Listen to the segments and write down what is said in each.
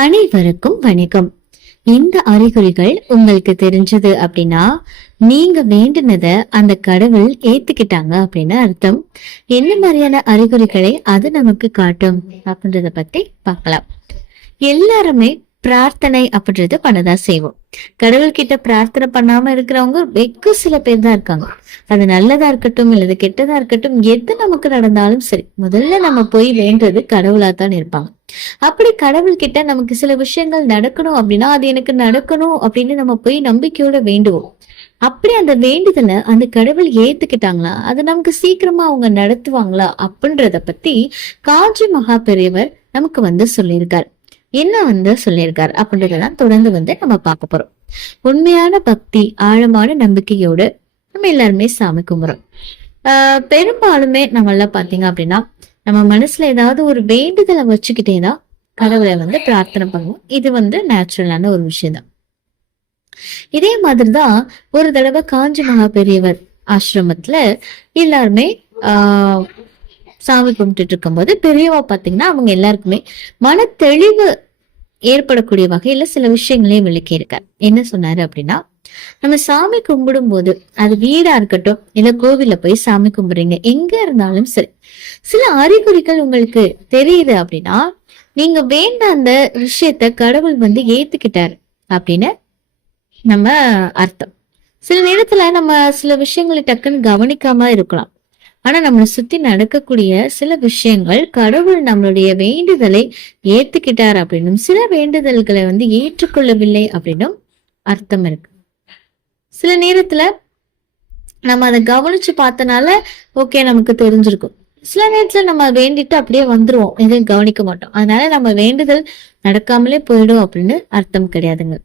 அனைவருக்கும் வணக்கம். இந்த அறிகுறிகள் உங்களுக்கு தெரிஞ்சது அப்படின்னா நீங்க வேண்டினத அந்த கடவுள் ஏத்துக்கிட்டாங்க அப்படின்னு அர்த்தம். என்ன மாதிரியான அறிகுறிகளை அது நமக்கு காட்டும் அப்படின்றத பத்தி பார்க்கலாம். எல்லாருமே பிரார்த்தனை அப்படின்றது பண்ணதான் செய்வோம். கடவுள் கிட்ட பிரார்த்தனை பண்ணாம இருக்கிறவங்க வெகு சில பேர் தான் இருக்காங்க. அது நல்லதா இருக்கட்டும் இல்லது கெட்டதா இருக்கட்டும் எது நமக்கு நடந்தாலும் சரி முதல்ல நம்ம போய் வேண்டது கடவுளா தான் இருப்பாங்க. அப்படி கடவுள் கிட்ட நமக்கு சில விஷயங்கள் நடக்கணும் அப்படின்னா அது எனக்கு நடக்கணும் அப்படின்னு நம்ம போய் நம்பிக்கையோட வேண்டுவோம். அப்படி அந்த வேண்டுதலை அந்த கடவுள் ஏத்துக்கிட்டாங்களா? அது நமக்கு சீக்கிரமா அவங்க நடத்துவாங்களா? அப்படின்றத பத்தி காஞ்சி மகா பெரியவர் நமக்கு வந்து சொல்லியிருக்கார். என்ன வந்து சொல்லியிருக்கார்? அப்படின்றதெல்லாம் தொடர்ந்து வந்து நம்ம பார்க்க போறோம். உண்மையான பக்தி ஆழமான நம்பிக்கையோடு நம்ம எல்லாருமே சாமி கும்பிடுறோம். ஆஹ் பெரும்பாலுமே நம்ம எல்லாம் பாத்தீங்க அப்படின்னா நம்ம மனசுல ஏதாவது ஒரு வேண்டுதலை வச்சுக்கிட்டே தான் கடவுளை வந்து பிரார்த்தனை பண்ணுவோம். இது வந்து நேச்சுரலான ஒரு விஷயம் தான் இதே மாதிரிதான் ஒரு தடவை காஞ்சி மகா பெரியவர் ஆசிரமத்துல எல்லாருமே ஆஹ் சாமி கும்பிட்டுட்டு இருக்கும்போது பெரியவா பாத்தீங்கன்னா அவங்க எல்லாருக்குமே மன தெளிவு ஏற்படக்கூடிய வகையில சில விஷயங்களையும் விளக்கியிருக்கார். என்ன சொன்னாரு அப்படின்னா நம்ம சாமி கும்பிடும் போது அது வீடா இருக்கட்டும் இல்ல கோவில போய் சாமி கும்பிடுறீங்க எங்க இருந்தாலும் சரி. சில அறிகுறிகள் உங்களுக்கு தெரியுது அப்படின்னா நீங்க வேண்ட அந்த விஷயத்த கடவுள் வந்து ஏத்துக்கிட்டாரு அப்படின்னு நம்ம அர்த்தம். சில நேரத்துல நம்ம சில விஷயங்களை டக்குன்னு கவனிக்காம இருக்கலாம். ஆனா நம்மளை சுத்தி நடக்கக்கூடிய சில விஷயங்கள் கடவுள் நம்மளுடைய வேண்டுதலை ஏத்துக்கிட்டார் அப்படின்னும் சில வேண்டுதல்களை வந்து ஏற்றுக்கொள்ளவில்லை அப்படின்னும் அர்த்தம் இருக்கு. சில நேரத்துல நம்ம அதை கவனிச்சு பார்த்தனால ஓகே நமக்கு தெரிஞ்சிருக்கும். சில நேரத்துல நம்ம வேண்டிட்டு அப்படியே வந்துருவோம். எதுவும் கவனிக்க மாட்டோம். அதனால நம்ம வேண்டுதல் நடக்காமலே போயிடும் அப்படின்னு அர்த்தம் கிடையாதுங்க.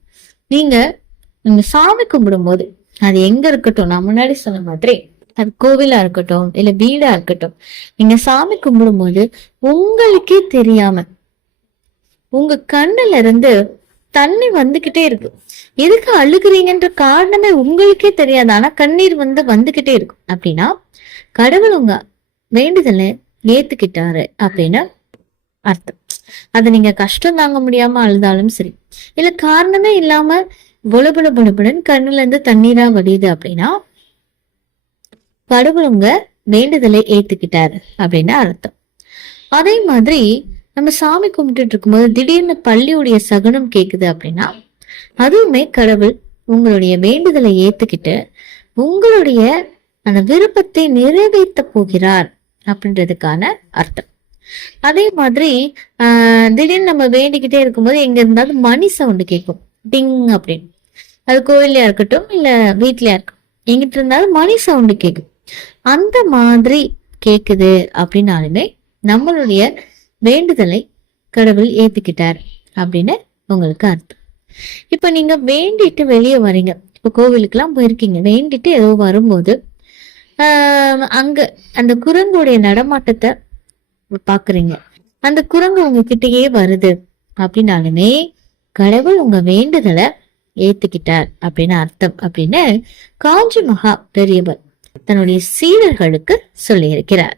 நீங்க நீங்க சாமி கும்பிடும்போது அது எங்க இருக்கட்டும் நான் முன்னாடி சொன்ன மாதிரி அது கோவிலா இருக்கட்டும் இல்ல வீடா இருக்கட்டும் நீங்க சாமி கும்பிடும்போது உங்களுக்கே தெரியாம உங்க கண்ணுல இருந்து தண்ணி வந்துகிட்டே இருக்கு. எதுக்கு அழுகுறீங்கன்ற காரணமே உங்களுக்கே தெரியாது. ஆனா கண்ணீர் வந்து வந்துகிட்டே இருக்கும். அப்படின்னா கடவுள் உங்க வேண்டுதலை ஏத்துக்கிட்டாரு அப்படின்னு அர்த்தம். அது நீங்க கஷ்டம் தாங்க முடியாம அழுதாலும் சரி. இல்ல காரணமே இல்லாம பொலபுல பொலபுடன் கண்ணுல இருந்து தண்ணீரா வடியுது அப்படின்னா கடவுள் உங்க வேண்டுதலை ஏத்துக்கிட்டாரு அப்படின்னு அர்த்தம். அதே மாதிரி நம்ம சாமி கும்பிட்டுட்டு இருக்கும்போது திடீர்னு பள்ளியுடைய சகுனம் கேட்குது அப்படின்னா அதுவுமே கடவுள் உங்களுடைய வேண்டுதலை ஏத்துக்கிட்டு உங்களுடைய அந்த விருப்பத்தை நிறைவேற்ற போகிறார் அப்படின்றதுக்கான அர்த்தம். அதே மாதிரி ஆஹ் திடீர்னு நம்ம வேண்டிக்கிட்டே இருக்கும்போது எங்க இருந்தாலும் மணி சவுண்டு கேட்கும் டிங் அப்படின்னு. அது கோயிலையா இருக்கட்டும் இல்ல வீட்லயா இருக்கட்டும். எங்கிட்ட இருந்தாலும் மணி சவுண்டு கேட்கும் அந்த மாதிரி கேக்குது அப்படின்னாலுமே நம்மளுடைய வேண்டுதலை கடவுள் ஏத்துக்கிட்டார் அப்படின்னு உங்களுக்கு அர்த்தம். இப்ப நீங்க வேண்டிட்டு வெளியே வரீங்க. இப்ப கோவிலுக்கெல்லாம் போயிருக்கீங்க. வேண்டிட்டு ஏதோ வரும்போது ஆஹ் அங்க அந்த குரங்குடைய நடமாட்டத்தை பாக்குறீங்க. அந்த குரங்கு உங்ககிட்டயே வருது. அப்படின்னாலுமே கடவுள் உங்க வேண்டுதலை ஏத்துக்கிட்டார் அப்படின்னு அர்த்தம் அப்படின்னு காஞ்சி மகா பெரியவர் தன்னுடைய சீடர்களுக்கு சொல்லியிருக்கிறார்.